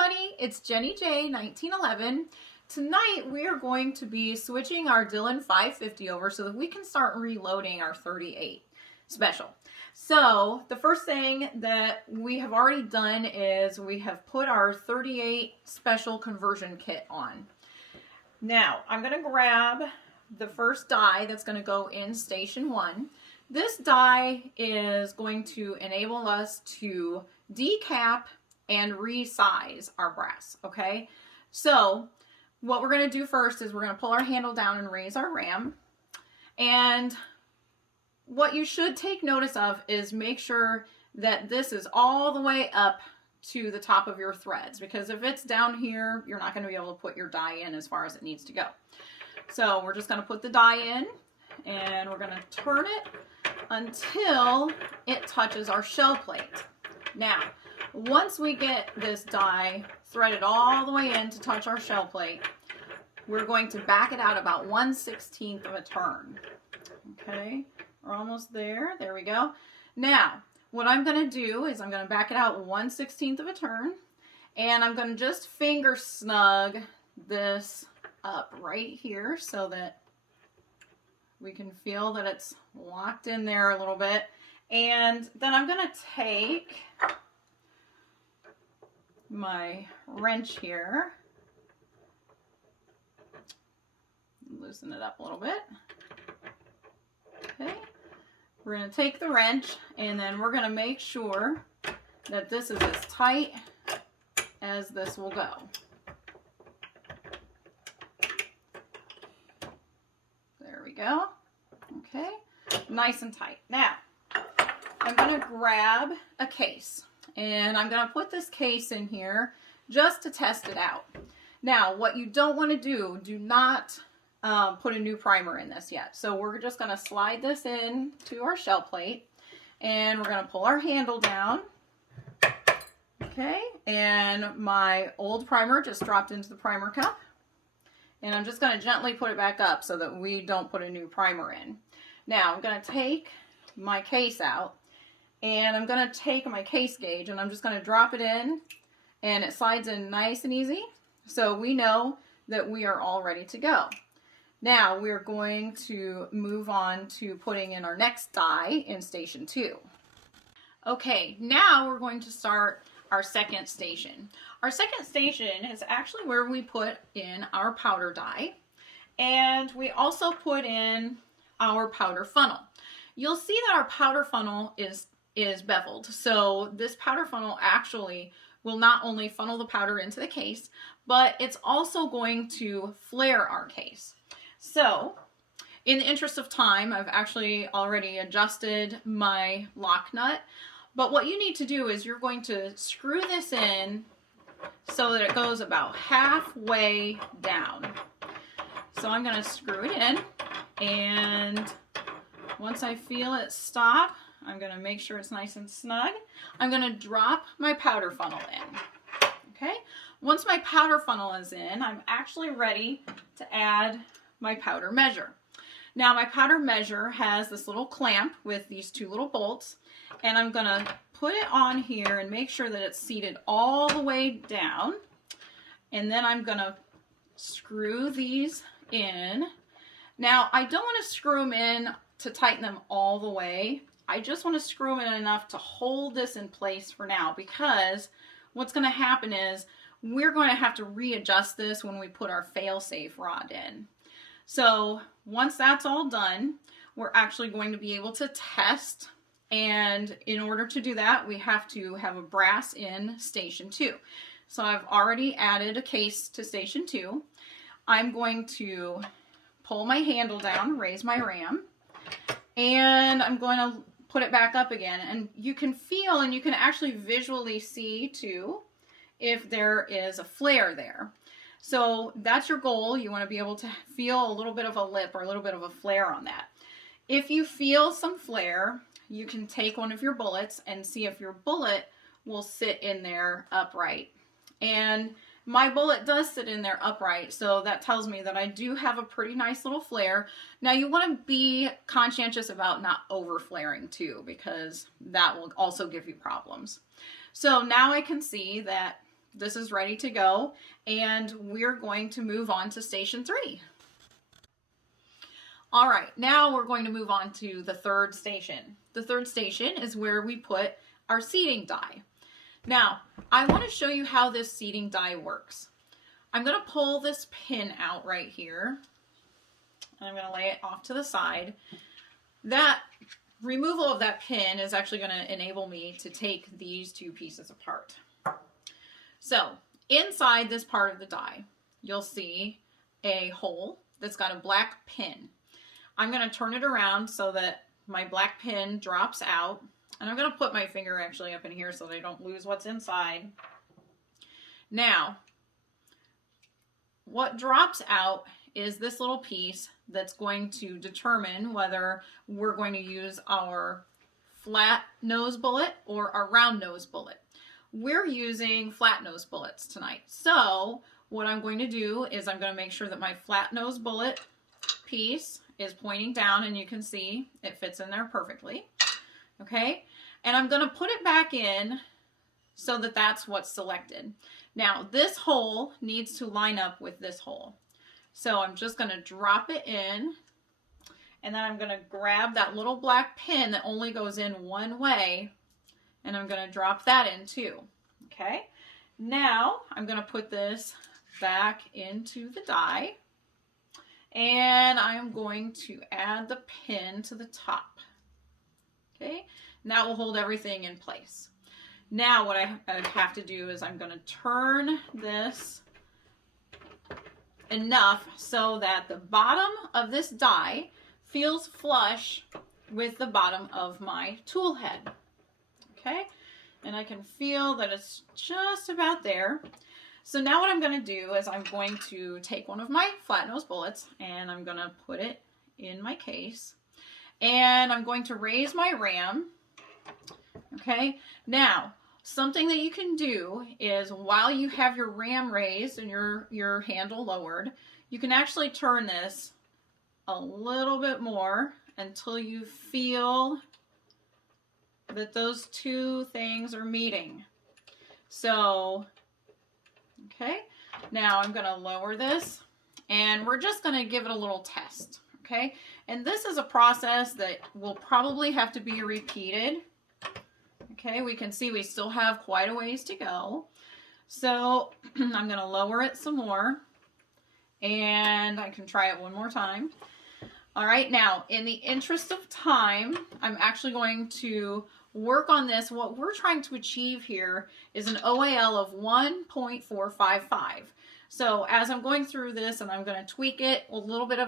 everybody, it's Jenny J 1911. Tonight we are going to be switching our Dillon 550 over so that we can start reloading our 38 special. So the first thing that we have already done is we have put our 38 special conversion kit on. Now I'm going to grab the first die that's going to go in station 1. This die is going to enable us to decap and resize our brass, okay? So what we're going to do first is we're going to pull our handle down and raise our ram. And what you should take notice of is make sure that this is all the way up to the top of your threads, because if it's down here, you're not going to be able to put your die in as far as it needs to go. So we're just going to put the die in and we're going to turn it until it touches our shell plate. Now, once we get this die threaded all the way in to touch our shell plate, we're going to back it out about 1/16 of a turn. Okay, we're almost there. There we go. Now, what I'm going to do is I'm going to back it out 1/16 of a turn, and I'm going to just finger snug this up right here so that we can feel that it's locked in there a little bit. And then I'm going to take my wrench here, loosen it up a little bit. Okay, we're going to take the wrench and then we're going to make sure that this is as tight as this will go. There we go. Okay, nice and tight. Now I'm going to grab a case. And I'm going to put this case in here just to test it out. Now, what you don't want to do not put a new primer in this yet. So we're just going to slide this in to our shell plate. And we're going to pull our handle down. Okay, and my old primer just dropped into the primer cup. And I'm just going to gently put it back up so that we don't put a new primer in. Now, I'm going to take my case out. And I'm going to take my case gauge and I'm just going to drop it in, and it slides in nice and easy. So we know that we are all ready to go. Now we're going to move on to putting in our next die in station 2. Okay, now we're going to start our second station. Our second station is actually where we put in our powder die, and we also put in our powder funnel. You'll see that our powder funnel is beveled. So this powder funnel actually will not only funnel the powder into the case, but it's also going to flare our case. So in the interest of time, I've actually already adjusted my lock nut, but what you need to do is you're going to screw this in so that it goes about halfway down. So I'm going to screw it in, and once I feel it stop, I'm going to make sure it's nice and snug. I'm going to drop my powder funnel in. Okay, once my powder funnel is in, I'm actually ready to add my powder measure. Now my powder measure has this little clamp with these 2 little bolts, and I'm going to put it on here and make sure that it's seated all the way down. And then I'm going to screw these in. Now I don't want to screw them in to tighten them all the way. I just want to screw them in enough to hold this in place for now, because what's going to happen is we're going to have to readjust this when we put our fail-safe rod in. So once that's all done, we're actually going to be able to test, and in order to do that, we have to have a brass in station 2. So I've already added a case to station 2. I'm going to pull my handle down, raise my ram, and I'm going to put it back up again, and you can feel and you can actually visually see too if there is a flare there. So that's your goal. You want to be able to feel a little bit of a lip or a little bit of a flare on that. If you feel some flare, you can take one of your bullets and see if your bullet will sit in there upright. And my bullet does sit in there upright, so that tells me that I do have a pretty nice little flare. Now you want to be conscientious about not over flaring too, because that will also give you problems. So now I can see that this is ready to go, and we're going to move on to station 3. All right, now we're going to move on to the third station. The third station is where we put our seeding die. Now, I want to show you how this seeding die works. I'm going to pull this pin out right here, and I'm going to lay it off to the side. That removal of that pin is actually going to enable me to take these two pieces apart. So, inside this part of the die, you'll see a hole that's got a black pin. I'm going to turn it around so that my black pin drops out. And I'm going to put my finger actually up in here so that I don't lose what's inside. Now, what drops out is this little piece that's going to determine whether we're going to use our flat nose bullet or our round nose bullet. We're using flat nose bullets tonight. So what I'm going to do is I'm going to make sure that my flat nose bullet piece is pointing down, and you can see it fits in there perfectly. Okay, and I'm going to put it back in so that that's what's selected. Now this hole needs to line up with this hole. So I'm just going to drop it in, and then I'm going to grab that little black pin that only goes in one way, and I'm going to drop that in too. Okay, now I'm going to put this back into the die, and I'm going to add the pin to the top. Okay, and that will hold everything in place. Now what I have to do is I'm going to turn this enough so that the bottom of this die feels flush with the bottom of my tool head. Okay, and I can feel that it's just about there. So now what I'm going to do is I'm going to take one of my flat nose bullets, and I'm going to put it in my case, and I'm going to raise my ram. Okay, now something that you can do is while you have your ram raised and your handle lowered, you can actually turn this a little bit more until you feel that those two things are meeting. So, okay, now I'm going to lower this, and we're just going to give it a little test. Okay, and this is a process that will probably have to be repeated. Okay, we can see we still have quite a ways to go. So I'm going to lower it some more, and I can try it one more time. All right, now in the interest of time, I'm actually going to work on this. What we're trying to achieve here is an OAL of 1.455. So as I'm going through this, and I'm going to tweak it a little bit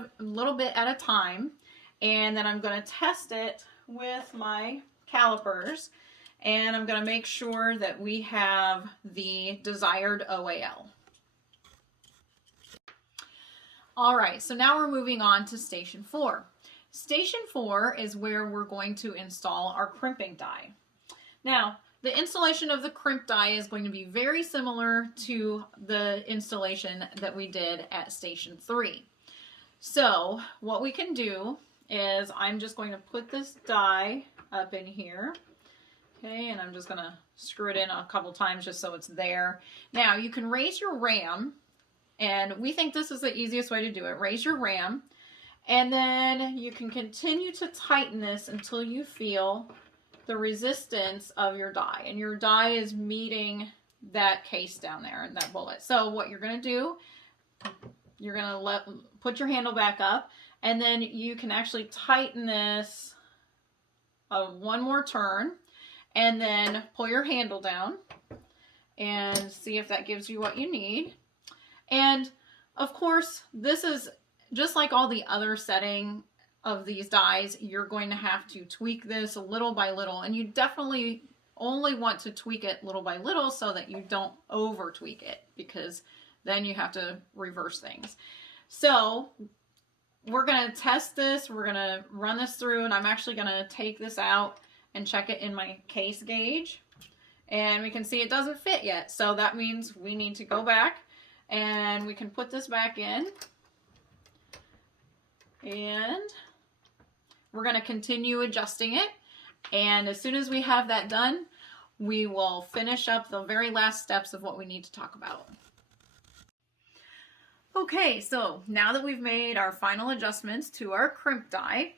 at a time, and then I'm going to test it with my calipers, and I'm going to make sure that we have the desired OAL. All right, so now we're moving on to station 4. Station 4 is where we're going to install our crimping die. Now, the installation of the crimp die is going to be very similar to the installation that we did at station 3. So what we can do is I'm just going to put this die up in here. Okay, and I'm just going to screw it in a couple times just so it's there. Now, you can raise your ram, and we think this is the easiest way to do it. Raise your ram, and then you can continue to tighten this until you feel the resistance of your die, and your die is meeting that case down there and that bullet. So what you're going to do, you're going to put your handle back up, and then you can actually tighten this one more turn, and then pull your handle down and see if that gives you what you need. And of course, this is just like all the other setting of these dies. You're going to have to tweak this little by little, and you definitely only want to tweak it little by little so that you don't over tweak it, because then you have to reverse things. So we're going to test this. We're going to run this through, and I'm actually going to take this out and check it in my case gauge, and we can see it doesn't fit yet. So that means we need to go back, and we can put this back in, and we're going to continue adjusting it. And as soon as we have that done, we will finish up the very last steps of what we need to talk about. Okay, so now that we've made our final adjustments to our crimp die,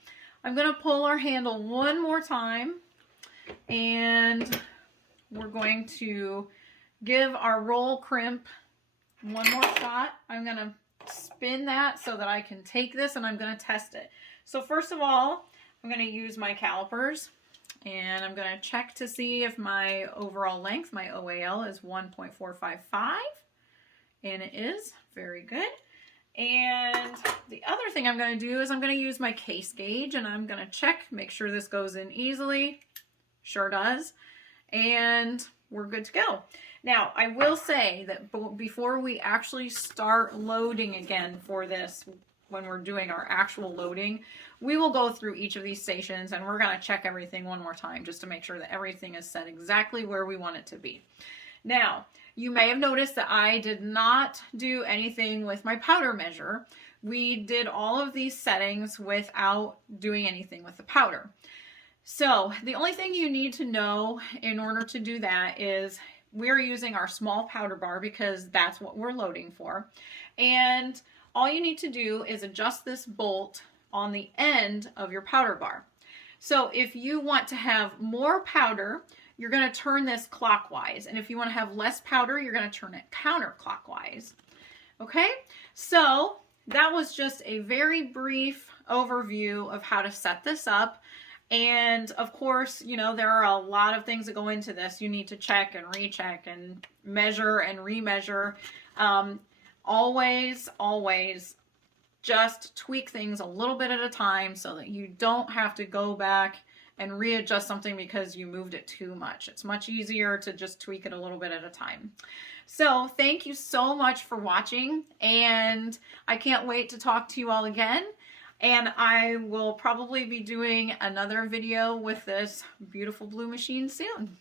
I'm going to pull our handle one more time, and we're going to give our roll crimp one more shot. I'm going to spin that so that I can take this and I'm going to test it. So first of all, I'm going to use my calipers and I'm going to check to see if my overall length, my OAL, is 1.455, and it is. Very good. And the other thing I'm going to do is I'm going to use my case gauge and I'm going to check, make sure this goes in easily. Sure does. And we're good to go. Now, I will say that before we actually start loading again for this, when we're doing our actual loading, we will go through each of these stations and we're going to check everything one more time just to make sure that everything is set exactly where we want it to be. Now, you may have noticed that I did not do anything with my powder measure. We did all of these settings without doing anything with the powder. So the only thing you need to know in order to do that is we're using our small powder bar because that's what we're loading for. And all you need to do is adjust this bolt on the end of your powder bar. So if you want to have more powder, you're going to turn this clockwise. And if you want to have less powder, you're going to turn it counterclockwise. Okay, so that was just a very brief overview of how to set this up. And of course, you know, there are a lot of things that go into this. You need to check and recheck and measure and remeasure. Always just tweak things a little bit at a time so that you don't have to go back and readjust something because you moved it too much. It's much easier to just tweak it a little bit at a time. So thank you so much for watching, and I can't wait to talk to you all again. And I will probably be doing another video with this beautiful blue machine soon.